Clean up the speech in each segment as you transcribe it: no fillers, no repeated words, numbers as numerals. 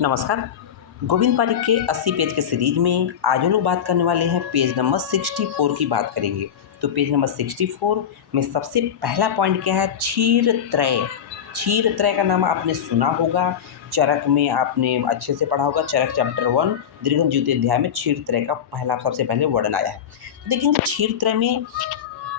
नमस्कार। गोविंद पारिक के 80 पेज के सीरीज में आज हम लोग बात करने वाले हैं पेज नंबर 64 की बात करेंगे। तो पेज नंबर 64 में सबसे पहला पॉइंट क्या है? क्षीर त्रय। क्षीर त्रय का नाम आपने सुना होगा, चरक में आपने अच्छे से पढ़ा होगा। चरक चैप्टर 1 दीर्घ द्वितीय अध्याय में क्षीर त्रय का पहला सबसे पहले वर्णन आया है। तो देखेंगे क्षीर त्रय में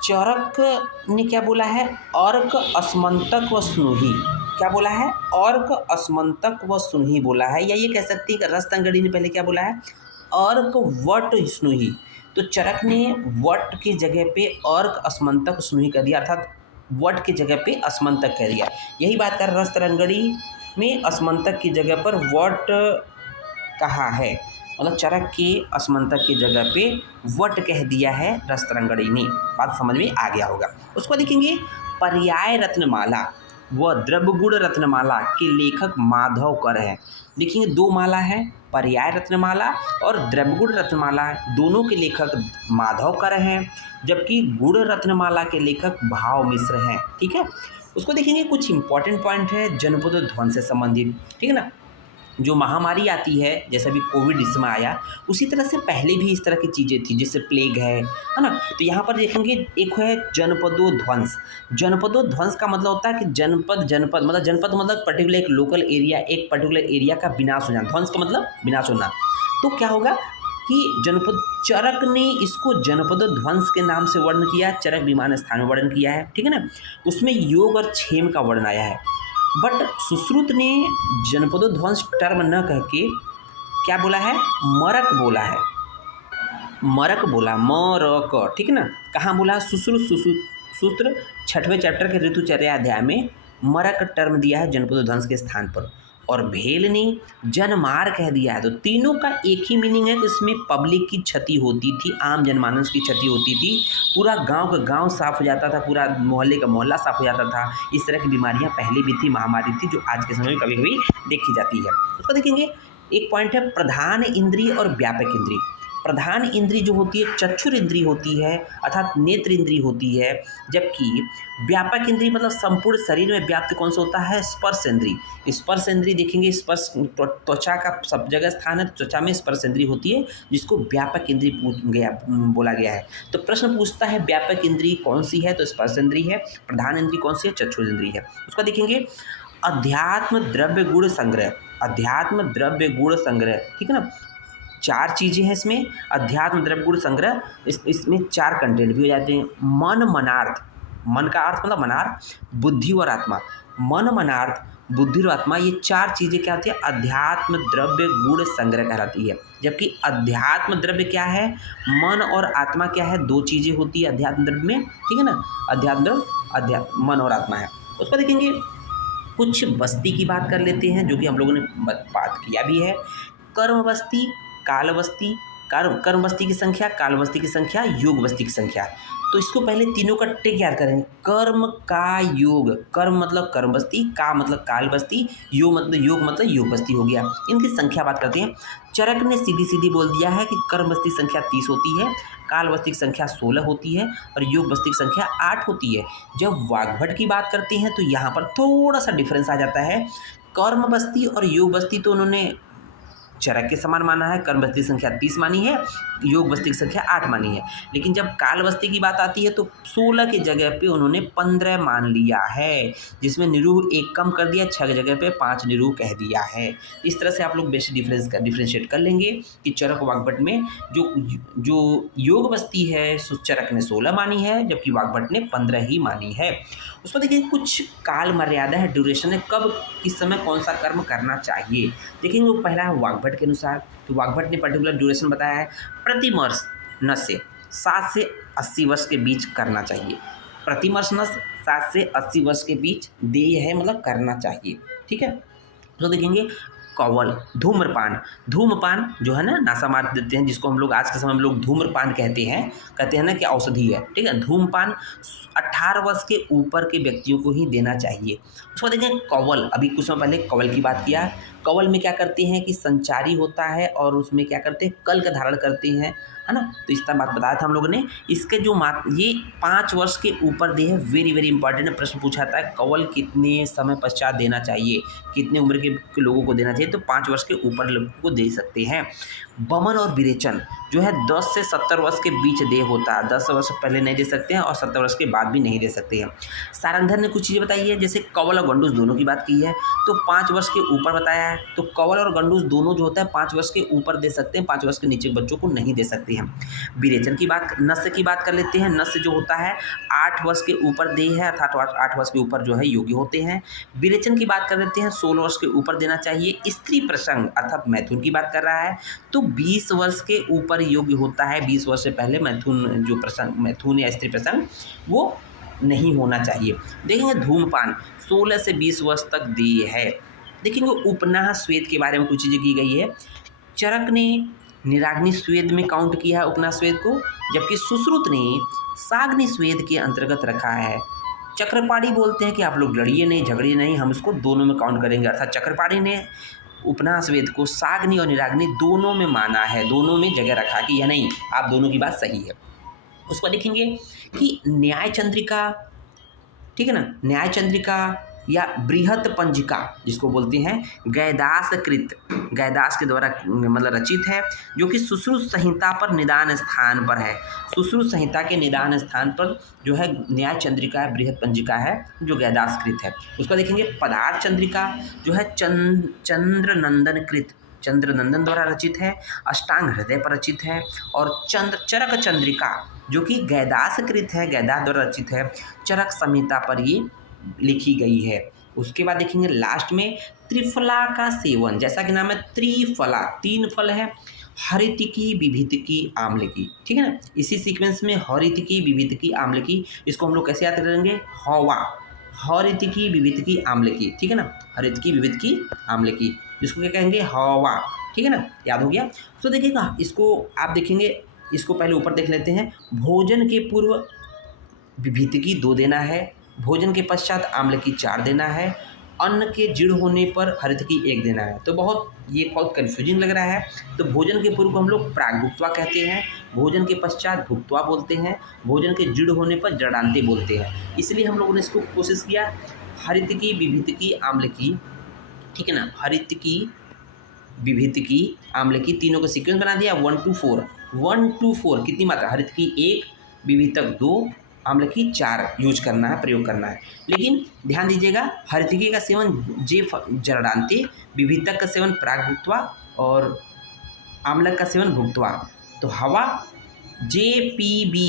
चरक ने क्या बोला है? अर्क अस्मंतक व स्नुही। क्या बोला है? अर्क अस्मंतक व स्नुही बोला है, या ये कह सकते हैं कि रस्तंगड़ी ने पहले क्या बोला है? अर्क वट स्नुही। तो चरक ने वट की जगह पे अर्क अस्मंतक स्नुही कर दिया, अर्थात वट की जगह पे अस्मंतक कह दिया। यही बात कर रस्तरंगड़ी में अस्मंतक की जगह पर वट कहा है, मतलब चरक के अस्मंतक की जगह पे वट कह दिया है रस्तरंगड़ी ने। बात समझ में आ गया होगा। उसको देखेंगे पर्याय रत्नमाला व द्रव्यगुण रत्नमाला के लेखक माधव कर हैं। देखेंगे दो माला है, पर्याय रत्नमाला और द्रव्यगुण रत्नमाला, दोनों के लेखक माधव कर हैं, जबकि गुण रत्नमाला के लेखक भाव मिश्र हैं। ठीक है। उसको देखेंगे कुछ इंपॉर्टेंट पॉइंट है जनपद ध्वंस से संबंधित। ठीक है ना। जो महामारी आती है, जैसे अभी कोविड इस समय आया, उसी तरह से पहले भी इस तरह की चीज़ें थी, जैसे प्लेग है ना। तो यहाँ पर देखेंगे एक है जनपदोध्वंस। जनपदोध्वंस का मतलब होता है कि जनपद मतलब पर्टिकुलर एक लोकल एरिया, एक पर्टिकुलर एरिया का विनाश हो जाना। ध्वंस का मतलब विनाश होना। तो क्या होगा कि जनपद, चरक ने इसको जनपदोध्वंस के नाम से वर्णन किया, चरक विमान स्थान में वर्णन किया है। ठीक है ना। उसमें योग और क्षेम का वर्णन आया है। बट सुश्रुत ने जनपदोध्वंस टर्म न कह के क्या बोला है? मरक बोला है। मरक बोला, मरक। ठीक है ना। कहाँ बोला? सूत्र 6वें चैप्टर के ऋतुचर्या अध्याय में मरक टर्म दिया है जनपदोध्वंस के स्थान पर। और भेल ने जनमार कह दिया है। तो तीनों का एक ही मीनिंग है कि इसमें पब्लिक की क्षति होती थी, आम जनमानस की क्षति होती थी, पूरा गांव का गांव साफ हो जाता था, पूरा मोहल्ले का मोहल्ला साफ हो जाता था। इस तरह की बीमारियां पहले भी थी, महामारी थी, जो आज के समय में कभी कभी देखी जाती है। उसको देखेंगे एक पॉइंट है प्रधान इंद्रिय और व्यापक इंद्रिय। प्रधान इंद्री जो होती है चक्षुर इंद्री होती है, अर्थात नेत्र इंद्री होती है, जबकि व्यापक इंद्री मतलब संपूर्ण शरीर में व्याप्त कौन सा होता है? स्पर्श इंद्री। स्पर्श इंद्री देखेंगे, स्पर्श त्वचा का सब जगह स्थान है, त्वचा में स्पर्श इंद्री होती है, जिसको व्यापक इंद्री बोला गया है। तो प्रश्न पूछता है व्यापक इंद्री कौन सी है? तो स्पर्श इंद्री है। प्रधान इंद्री कौन सी है? चक्षुर इंद्री है। उसको देखेंगे अध्यात्म द्रव्य गुण संग्रह। अध्यात्म द्रव्य गुण संग्रह, ठीक है ना। चार चीज़ें हैं इसमें, अध्यात्म द्रव्य गुण संग्रह। इसमें चार कंटेंट भी हो जाते हैं। मन मनार्थ, मन का अर्थ मतलब मनार्थ, बुद्धि और आत्मा। मन मनार्थ, बुद्धि और आत्मा, ये चार चीज़ें क्या होती है? अध्यात्म द्रव्य गुण संग्रह कहलाती है। जबकि अध्यात्म द्रव्य क्या है? मन और आत्मा क्या है? दो चीज़ें होती है अध्यात्म द्रव्य में। ठीक है ना। अध्यात्म मन और आत्मा है। उसको देखेंगे कुछ बस्ती की बात कर लेते हैं, जो कि हम लोगों ने बात किया भी है। कर्म बस्ती, काल बस्ती, कर्म बस्ती की संख्या, काल बस्ती की संख्या, योग बस्ती की संख्या। तो इसको पहले तीनों का टेक याद करेंगे। कर्म का योग, कर्म मतलब कर्म बस्ती, का मतलब काल बस्ती, योग मतलब योग बस्ती हो गया। इनकी संख्या बात करते हैं। चरक ने सीधी सीधी बोल दिया है कि कर्म बस्ती की संख्या 30 होती है, काल बस्ती की संख्या 16 होती है और योग बस्ती की संख्या 8 होती है। जब वाग्भट की बात करते हैं तो यहाँ पर थोड़ा सा डिफरेंस आ जाता है। कर्म बस्ती और योग बस्ती तो उन्होंने चरक के समान माना है, कर्म बस्ती की संख्या 30 मानी है, योग बस्ती की संख्या 8 मानी है। लेकिन जब काल बस्ती की बात आती है तो 16 की जगह पे उन्होंने 15 मान लिया है, जिसमें निरूह 1 कम कर दिया, 6 की जगह पे 5 निरूह कह दिया है। इस तरह से आप लोग बेसिक डिफ्रेंशिएट कर लेंगे कि चरक वाग्भट में जो योग बस्ती है चरक ने 16 मानी है, जबकि वाग्भट ने 15 ही मानी है। उसमें देखिए कुछ काल मर्यादा है, ड्यूरेशन है, कब किस समय कौन सा कर्म करना चाहिए। देखेंगे वो पहला है वाग्भट के अनुसार। तो वाग्भट ने पर्टिकुलर ड्यूरेशन बताया है, प्रतिमर्श नस से 7 से 80 वर्ष के बीच करना चाहिए। प्रतिमर्श नस 7 से 80 वर्ष के बीच देय है, मतलब करना चाहिए। ठीक है। तो देखेंगे कौवल, धूम्रपान जो है ना, नासा मार देते हैं, जिसको हम लोग आज के समय में लोग धूम्रपान कहते हैं ना कि औषधि है। ठीक है। धूम्रपान 18 वर्ष के ऊपर के व्यक्तियों को ही देना चाहिए। उसको देखें कौवल, अभी कुछ समय पहले कौवल की बात किया। कौवल में क्या करते हैं कि संचारी होता है और उसमें क्या करते हैं? कल का धारण करते हैं, है ना। तो इतना बात बताया था हम लोगों ने। इसके जो ये 5 वर्ष के ऊपर दे है, वेरी वेरी इंपॉर्टेंट प्रश्न पूछा था। कवल कितने समय पश्चात देना चाहिए, कितने उम्र के लोगों को देना चाहिए, तो 5 वर्ष के ऊपर लोगों को दे सकते हैं। बमन और विरेचन जो है 10 से 70 वर्ष के बीच देय होता है, 10 वर्ष पहले नहीं दे सकते हैं और 70 वर्ष के बाद भी नहीं दे सकते हैं। सारंगधर ने कुछ चीज़ें बताई है, जैसे कवल और गंडूस दोनों की बात की है, तो 5 वर्ष के ऊपर बताया है। तो कवल और गंडूस दोनों जो होता है 5 वर्ष के ऊपर दे सकते हैं, 5 वर्ष के नीचे बच्चों को नहीं दे सकते हैं। विरेचन की बात, नस्य की बात कर लेते हैं। नस्य जो होता है 8 वर्ष के ऊपर देय है, अर्थात 8 वर्ष के ऊपर जो है योग्य होते हैं। विरेचन की बात कर लेते हैं, 16 वर्ष के ऊपर देना चाहिए। स्त्री प्रसंग अर्थात मैथुन की बात कर रहा है, तो 20 वर्ष के ऊपर योग्य होता है। 20 वर्ष से पहले मैथुन जो प्रसंग, मैथुन या स्त्री प्रसंग वो नहीं होना चाहिए। देखेंगे धूम्रपान 16 से 20 वर्ष तक देय है। देखेंगे उपनाह स्वेद के बारे में कुछ चीज़ें की गई है। चरक ने निराग्नि स्वेद में काउंट किया है उपनाह स्वेद को, जबकि सुश्रुत ने साग्नि स्वेद के अंतर्गत रखा है। चक्रपाणी बोलते हैं कि आप लोग लड़िए नहीं, झगड़िए नहीं, हम इसको दोनों में काउंट करेंगे। अर्थात चक्रपाणी ने उपनाह स्वेद को साग्नि और निराग्नि दोनों में माना है, दोनों में जगह रखा कि यह नहीं, आप दोनों की बात सही है। उसको देखेंगे कि न्याय चंद्रिका, ठीक है ना, न्याय चंद्रिका या बृहत पंजिका जिसको बोलते हैं, गैदास के द्वारा मतलब रचित है, जो कि सुश्रुत संहिता पर निदान स्थान पर है। सुश्रुत संहिता के निदान स्थान पर जो है न्याय चंद्रिका है, बृहत पंजिका है, जो गैदास कृत है। उसको देखेंगे पदार्थ चंद्रिका जो है चंद्रनंदन कृत, चंद्रनंदन द्वारा रचित है, अष्टांग हृदय पर रचित है। और चरक चंद्रिका जो कि गैदास कृत है, गैदास द्वारा रचित है, चरक संहिता पर ये लिखी गई है। उसके बाद देखेंगे लास्ट में त्रिफला का सेवन, जैसा कि नाम है त्रिफला, 3 फल है, हरितिकी, विभितिकी, आम्लकी, ठीक है ना। इसी सीक्वेंस में हरितिकी, विभितिकी, आम्लकी, इसको हम लोग कैसे याद करेंगे, हवा, हरितिकी, विभितिकी, आम्लकी, ठीक है ना, हरितिकी, विभितिकी, आम्लकी, जिसको क्या कहेंगे, हवा, ठीक है ना, याद हो गया। तो देखिएगा इसको आप देखेंगे, इसको पहले ऊपर देख लेते हैं। भोजन के पूर्व विभितिकी 2 देना है, भोजन के पश्चात आम्लकी 4 देना है, अन्न के जीर्ण होने पर हरितिकी 1 देना है। तो ये बहुत कन्फ्यूजिंग लग रहा है। तो भोजन के पूर्व को हम लोग प्राग्भुक्त्वा कहते हैं, भोजन के पश्चात भुक्त्वा बोलते हैं, भोजन के जीर्ण होने पर जडान्ते बोलते हैं। इसलिए हम लोगों ने इसको कोशिश किया हरितिकी, विभितिकी, आम्लकी, ठीक है ना, हरितिकी, विभितिकी, आम्लकी, तीनों का सीक्वेंस बना दिया 1 to 4। 1 to 4 कितनी मात्रा, हरितिकी 1, विभितक 2, आम्लकी 4 यूज करना है, प्रयोग करना है। लेकिन ध्यान दीजिएगा, हरितिकी का सेवन जरडान्ते, विभितक का सेवन प्राग्भुक्त्वा और आम्लक का सेवन भुक्त्वा। तो हवा जेपीबी,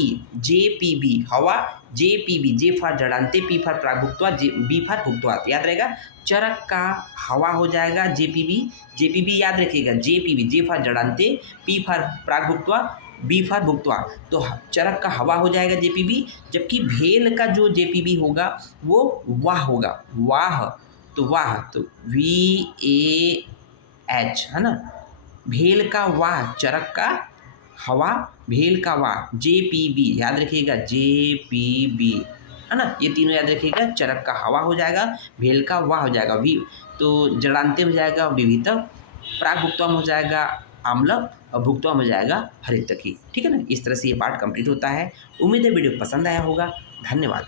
हवा जेपीबी, जे फॉर जड़ान्ते, पी फॉर प्राग्भुक्त्वा, बी फॉर भुक्त्वा। याद रहेगा, चरक का हवा हो जाएगा जेपीबी याद रखिएगा, जेपीबी, जे फॉर जड़ान्ते, पी फॉर प्राग्भुक्त्वा, बी फॉर भुक्त्वा। तो चरक का हवा हो जाएगा जेपीबी, जबकि भेल का जो जेपीबी होगा वो वाह होगा, वाह, तो वाह, तो VAH, है ना, भेल का वाह, चरक का हवा, भेल का वाह, जेपीबी याद रखिएगा, जेपीबी, है ना, ये तीनों याद रखिएगा। चरक का हवा हो जाएगा, भेल का वाह हो जाएगा, तो जड़ान्ते हो जाएगा विभितक, प्राग्भुक्त्वा हो जाएगा आम्लक, और भुक्त्वा हो जाएगा हरितकी, ठीक है ना। इस तरह से ये पार्ट कंप्लीट होता है। उम्मीद है वीडियो पसंद आया होगा। धन्यवाद।